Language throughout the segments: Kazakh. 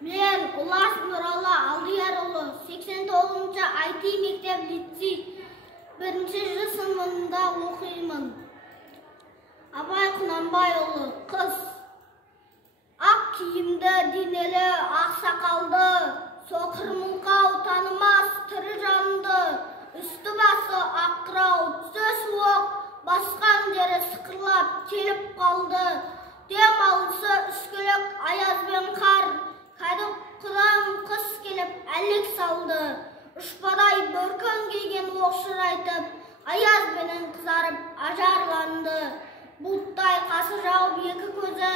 Мен Улас Нұралы Алдиярұлы 89-шы IT мектеп лицей 1-ші сыныбында оқимын. Абай Құнанбайұлы қыз. Ақ киімді, денелі, ақ сақалды, соқыр мылқау танымас тірі жанды, үсті басы аққырау, түсі суық, басқан жері сықырлап келіп қалды. Дем алысы үскілік аяз бен қар, кәдік құдан қыс келіп әлек салды. Ұшпадай бөркін киген оқшыр айтып, аяз бенен қызарып ажарланды. Бұлттай қасы жауып екі көзі,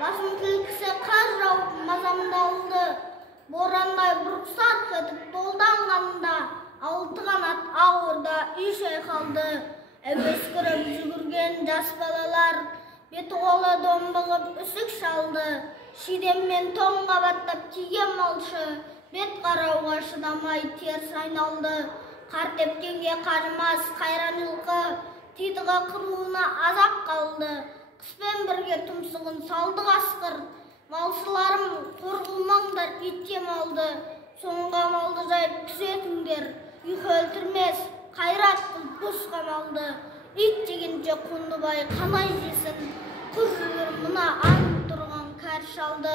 басын күлкісі қар жауып мазамдалды. Борандай бұрқсат етіп толданғанда, алты қанат ауырда үй шайқалды. Әуескіріп жүгірген жас балалар, беті қолы домбығып үсік шалды. Шидеммен тоң қабаттап киген малшы, бет қарауға шыдамай теріс айналды. Қар тепкенге қажымас қайран жылқы, титығы қыруына азап қалды. Қыспен бірге тұмсығын салды қасқыр, малшыларым қорғылмаңдар итке малды. Соңға малды жайып күзетіңдер, ұйқы өлтірмес, қайрат қыл босқа малды. Ит жегенше Қондыбай қанай жесін, құр жүрер мына ант тұрған кәр шалды.